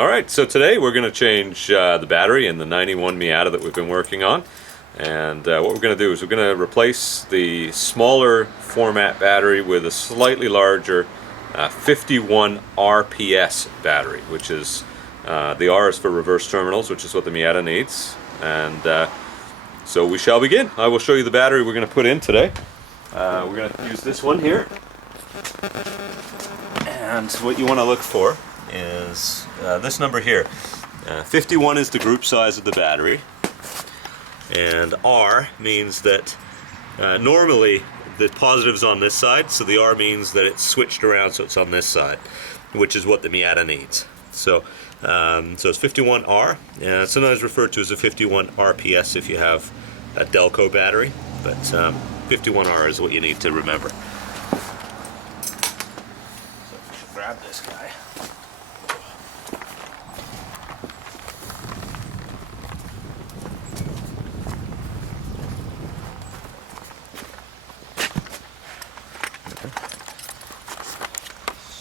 Alright, so today we're going to change the battery in the 91 Miata that we've been working on. And what we're going to do is we're going to replace the smaller format battery with a slightly larger 51 RPS battery, which is, the R is for reverse terminals, which is what the Miata needs. And so we shall begin. I will show you the battery we're going to put in today. We're going to use this one here. And what you want to look for is this number here. 51 is the group size of the battery, and R means that normally the positive's on this side, so the R means that it's switched around so it's on this side, which is what the Miata needs. So so it's 51R, and it's sometimes referred to as a 51 RPS if you have a Delco battery, but 51R is what you need to remember. So we should grab this guy.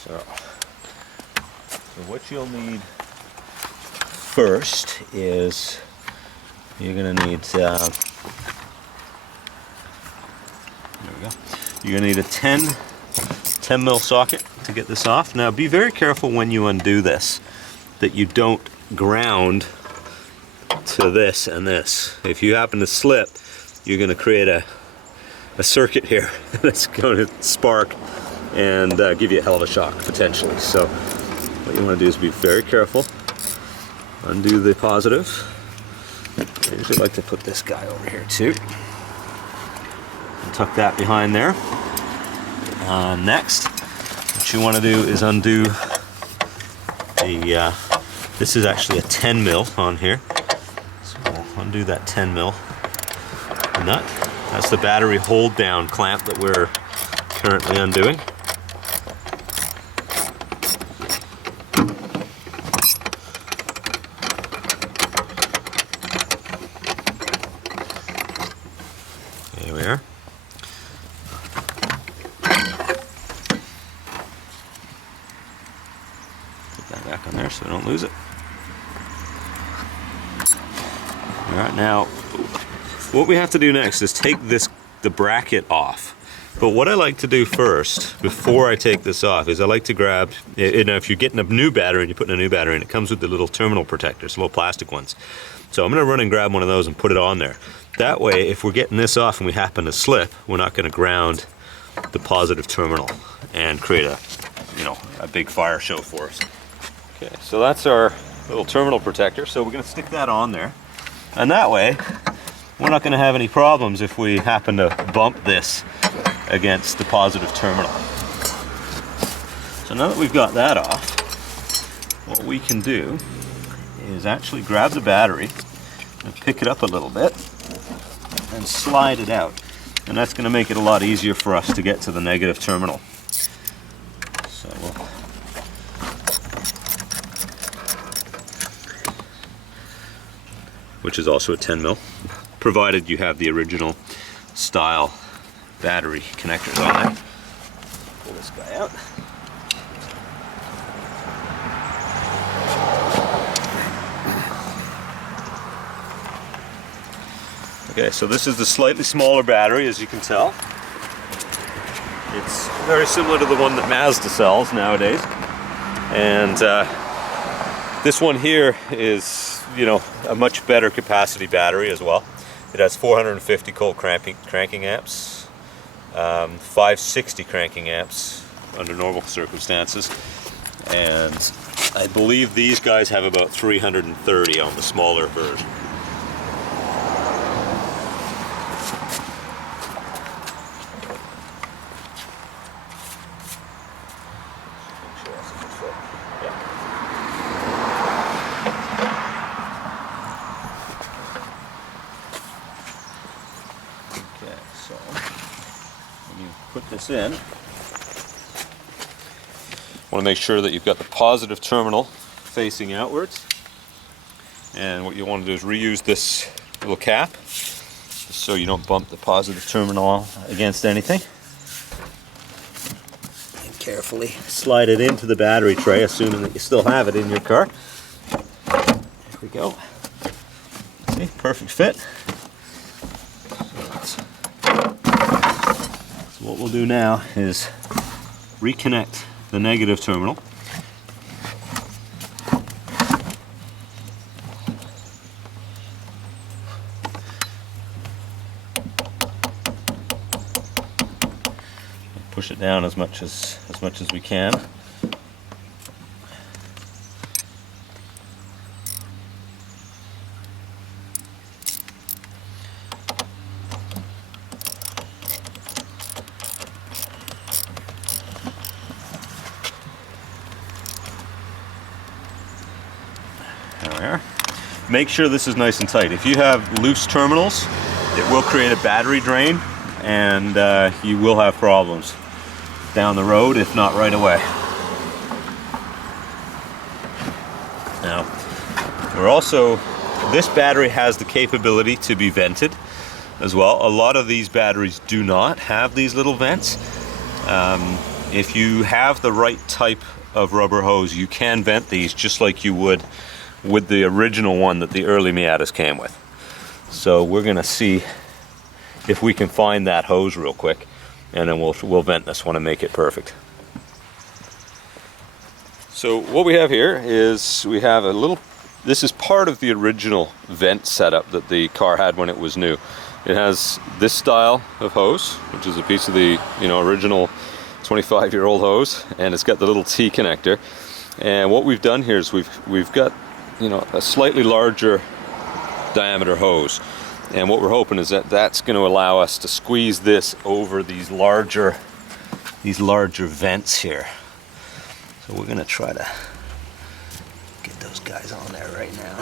So what you'll need first is you're going to need there we go. You're going to need a 10 mil socket to get this off. Now be very careful when you undo this that you don't ground to this and this. If you happen to slip, you're going to create a circuit here that's going to spark and give you a hell of a shock potentially. So what you want to do is be very careful. Undo the positive. I usually like to put this guy over here too. And tuck that behind there. Next, what you want to do is undo the, this is actually a 10 mil on here. So we'll undo that 10 mil nut. That's the battery hold down clamp that we're currently undoing. There we are. Put that back on there so I don't lose it. Alright, now what we have to do next is take the bracket off. But what I like to do first, before I take this off, is I like to grab, if you're getting a new battery and you're putting a new battery in, it comes with the little terminal protectors, little plastic ones. So I'm going to run and grab one of those and put it on there. That way, if we're getting this off and we happen to slip, we're not going to ground the positive terminal and create a big fire show for us. Okay, so that's our little terminal protector. So we're going to stick that on there. And that way, we're not going to have any problems if we happen to bump this against the positive terminal. So now that we've got that off, what we can do is actually grab the battery and pick it up a little bit and slide it out. And that's going to make it a lot easier for us to get to the negative terminal. So which is also a 10 mil, provided you have the original style battery connectors on there. Pull this guy out. Okay, so this is the slightly smaller battery, as you can tell. It's very similar to the one that Mazda sells nowadays. And this one here is, a much better capacity battery as well. It has 450 cold cranking amps, 560 cranking amps under normal circumstances, and I believe these guys have about 330 on the smaller version. So when you put this in, want to make sure that you've got the positive terminal facing outwards, and what you want to do is reuse this little cap just so you don't bump the positive terminal against anything. And carefully slide it into the battery tray, assuming that you still have it in your car. we go. See, perfect fit. So what we'll do now is reconnect the negative terminal. Push it down as much as we can. There we are. Make sure this is nice and tight. If you have loose terminals, it will create a battery drain, and you will have problems down the road, if not right away. Now, this battery has the capability to be vented as well. A lot of these batteries do not have these little vents. If you have the right type of rubber hose, you can vent these just like you would with the original one that the early Miatas came with. So we're gonna see if we can find that hose real quick, and then we'll vent this one and make it perfect. So what we have here is we have a little, this is part of the original vent setup that the car had when it was new. It has this style of hose, which is a piece of the original 25-year-old hose, and it's got the little T connector. And what we've done here is we've got a slightly larger diameter hose, and what we're hoping is that that's going to allow us to squeeze this over these larger vents here. So we're going to try to get those guys on there right now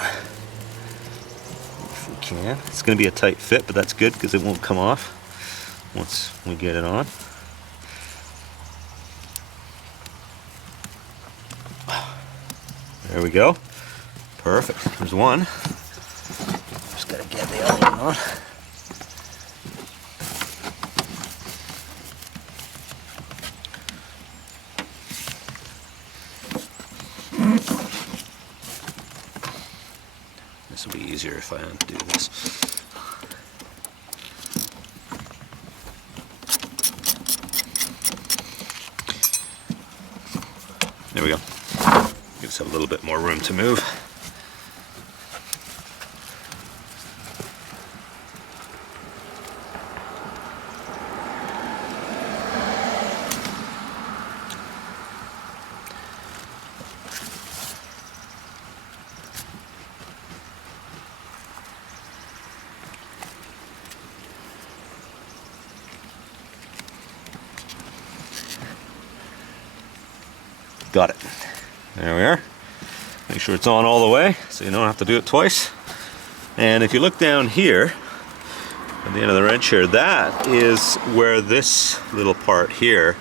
if we can. It's going to be a tight fit, but that's good because it won't come off once we get it on. There we go. Perfect. There's one. Just gotta get the other one on. This will be easier if I undo this. There we go. Gives us a little bit more room to move. Got it. There we are. Make sure it's on all the way so you don't have to do it twice. And if you look down here at the end of the wrench here, that is where this little part here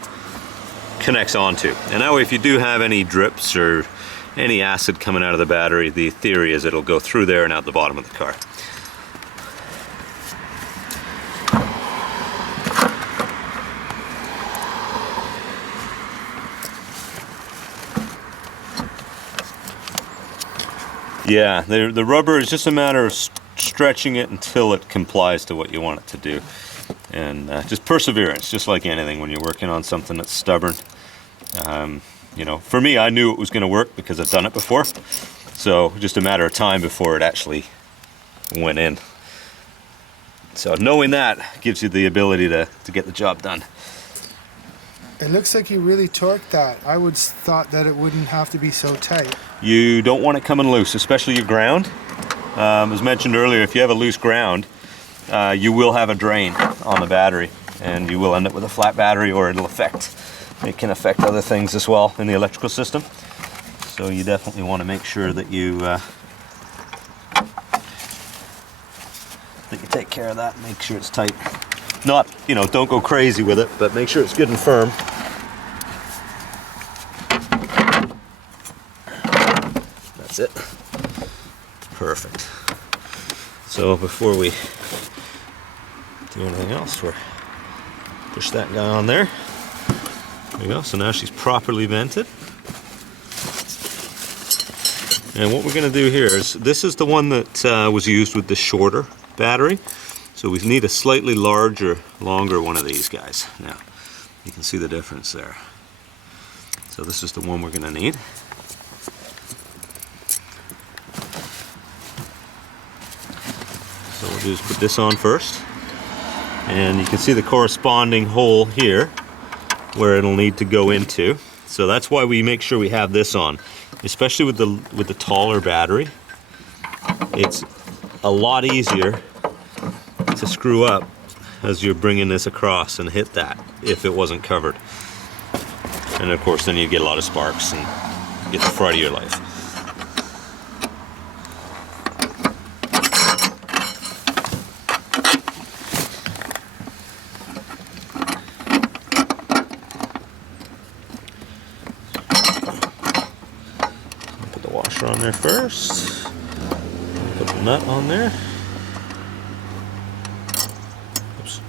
connects onto. And that way, if you do have any drips or any acid coming out of the battery, the theory is it'll go through there and out the bottom of the car. Yeah, the rubber is just a matter of stretching it until it complies to what you want it to do. And just perseverance, just like anything when you're working on something that's stubborn. For me, I knew it was going to work because I've done it before. So just a matter of time before it actually went in. So knowing that gives you the ability to get the job done. It looks like you really torqued that. I would thought that it wouldn't have to be so tight. You don't want it coming loose, especially your ground. As mentioned earlier, if you have a loose ground, you will have a drain on the battery, and you will end up with a flat battery, or it can affect other things as well in the electrical system. So you definitely want to make sure that you take care of that. Make sure it's tight. Not, don't go crazy with it, but make sure it's good and firm. That's it. Perfect. So before we do anything else, we'll push that guy on there. There you go. So now she's properly vented. And what we're going to do here is, this is the one that was used with the shorter battery. So we need a slightly larger, longer one of these guys. Now, you can see the difference there. So this is the one we're going to need. So we'll do is put this on first. And you can see the corresponding hole here where it'll need to go into. So that's why we make sure we have this on, especially with the taller battery. It's a lot easier to screw up as you're bringing this across and hit that if it wasn't covered. And of course then you get a lot of sparks and get the fright of your life. Put the washer on there first. Put the nut on there. Oops.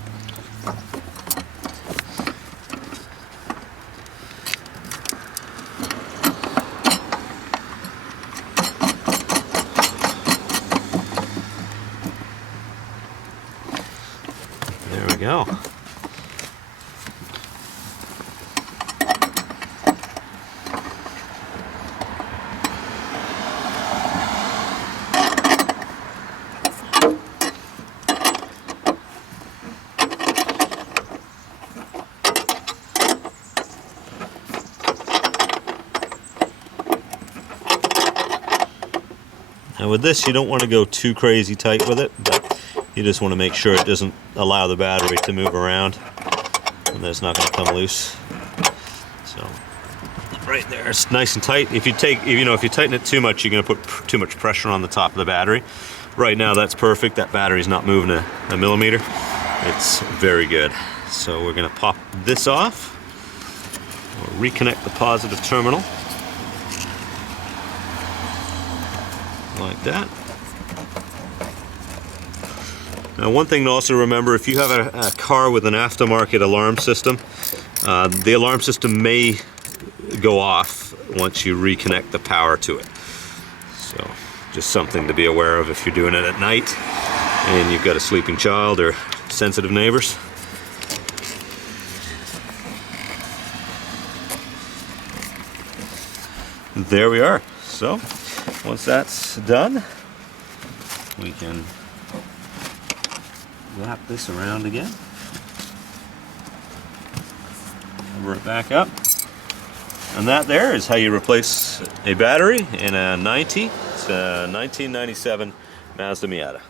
There we go. Now with this, you don't want to go too crazy tight with it, but you just want to make sure it doesn't allow the battery to move around and that it's not going to come loose. So right there, it's nice and tight. If you tighten it too much, you're going to put too much pressure on the top of the battery. Right now, that's perfect. That battery's not moving a millimeter. It's very good. So we're going to pop this off. We'll reconnect the positive terminal. Like that. Now one thing to also remember, if you have a car with an aftermarket alarm system, the alarm system may go off once you reconnect the power to it. So just something to be aware of if you're doing it at night and you've got a sleeping child or sensitive neighbors. There we are. So once that's done, we can wrap this around again, cover it back up, and that there is how you replace a battery in a 1997 Mazda Miata.